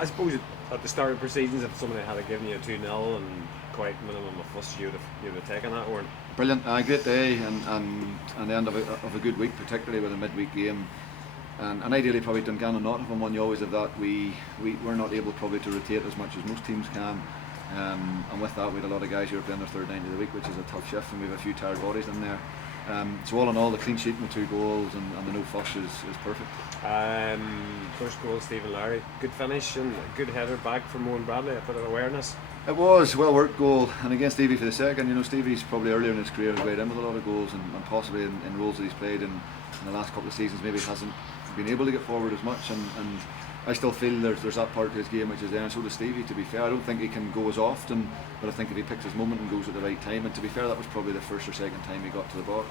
I suppose at the start of proceedings, if somebody had given you a 2-0 and quite minimum of fuss, you'd have taken that, or brilliant, great day, and the end of a good week, particularly with a midweek game. And ideally, probably Dungannon not having won, you always have that. We're not able probably to rotate as much as most teams can. And with that, we had a lot of guys who are playing their third night of the week, which is a tough shift, and we have a few tired bodies in there. So all in all, the clean sheet and the 2 goals and the no fuss is perfect. First goal, Stephen Larry, good finish and a good header back from Owen Bradley, a bit of awareness. It was well worked goal, and again Stevie for the second. You know, Stevie's probably earlier in his career has weighed in with a lot of goals, and possibly in roles that he's played in the last couple of seasons maybe hasn't been able to get forward as much, and I still feel there's that part to his game which is there, and so does Stevie, to be fair. I don't think he can go as often, but I think if he picks his moment and goes at the right time, and to be fair, that was probably the first or second time he got to the box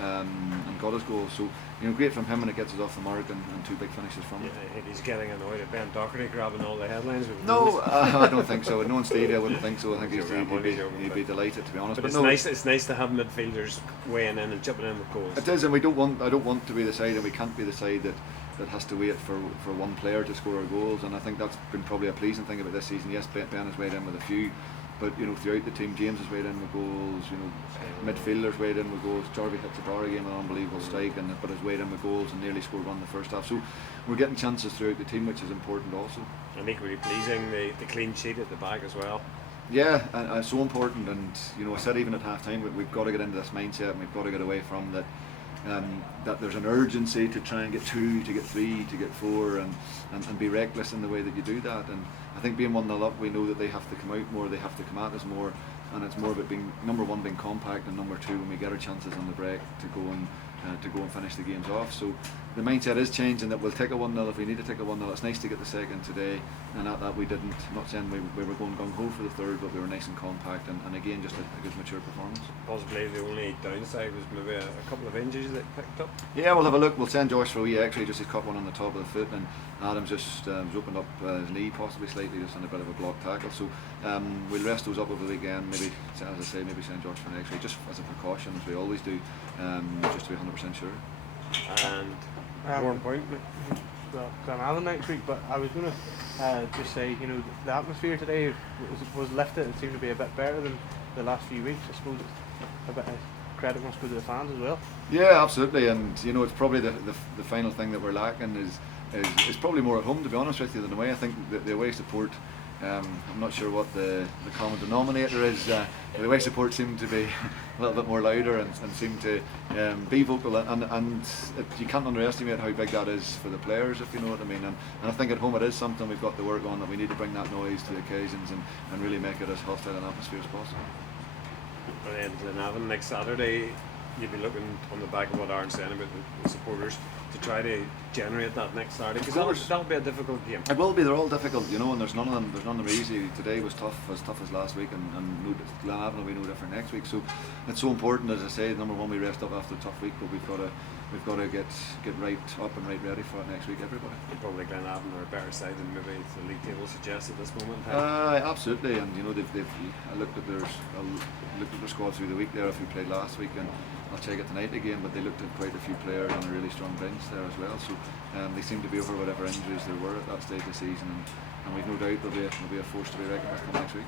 and got his goal. So, you know, great from him when it gets us off the mark, and 2 big finishes from him. I think he's getting annoyed at Ben Doherty grabbing all the headlines. No, I don't think so. Knowing Stevie, I wouldn't think so. I think he'd be delighted, to be honest. But it's nice to have midfielders weighing in and chipping in with goals. It is, and I don't want to be the side, and we can't be the side that has to wait for one player to score our goals, and I think that's been probably a pleasing thing about this season. Yes, Ben has weighed in with a few, but you know, throughout the team, James has weighed in with goals. You know, midfielders weighed in with goals. Jarvie hits a bar again with an unbelievable strike, but has weighed in with goals and nearly scored one in the first half. So we're getting chances throughout the team, which is important also. And equally pleasing, the clean sheet at the back as well. Yeah, and it's so important. And you know, I said even at half time, we've got to get into this mindset, and we've got to get away from that. That there's an urgency to try and get 2, to get 3, to get 4, and be reckless in the way that you do that. And I think being 1-0 up, we know that they have to come out more, they have to come at us more, and it's more about being number 1 being compact, and number 2 when we get our chances on the break to go and finish the games off. So the mindset is changing, that we'll take a 1-0 if we need to take a 1-0. It's nice to get the second today, and at that we didn't. I'm not saying we were going gung-ho for the third, but we were nice and compact, and again just a good mature performance. Possibly the only downside was maybe a couple of injuries that picked up. Yeah, we'll have a look. We'll send Josh for a wee x-ray, just he's caught one on the top of the foot, and Adam's just opened up his knee possibly slightly, just on a bit of a block tackle. So we'll rest those up over the weekend, maybe, as I say, maybe send Josh for an x-ray just as a precaution, as we always do, just to be 100% sure. And one point, Dungannon next week, but I was going to just say, you know, the atmosphere today was lifted. It seemed to be a bit better than the last few weeks. I suppose it's a bit of credit must go to the fans as well. Yeah, absolutely, and you know, it's probably the final thing that we're lacking is probably more at home, to be honest with you, than away. I think the away support, I'm not sure what the common denominator is. The away support seemed to be a little bit more louder and seemed to be vocal, and you can't underestimate how big that is for the players, if you know what I mean. And I think at home it is something we've got to work on, that we need to bring that noise to the occasions and really make it as hostile an atmosphere as possible. And then Dungannon next Saturday, you'd be looking on the back of what Aaron's saying about the supporters to try to generate that next Saturday, because that'll be a difficult game. It will be. They're all difficult, you know, and there's none of them easy. Today was tough as last week, and Glenavon will be no different next week. So it's so important, as I say, number 1, we rest up after a tough week, but we've got to get right up and right ready for it next week, everybody. Probably Glenavon are a better side than maybe the league table suggests at this moment. Absolutely, and you know, I looked at their squad through the week there, if we played last week, and I'll check it tonight again, but they looked at quite a few players on a really strong bench there as well. So they seem to be over whatever injuries there were at that stage of the season, and we've no doubt there'll be a force to be reckoned with come next week.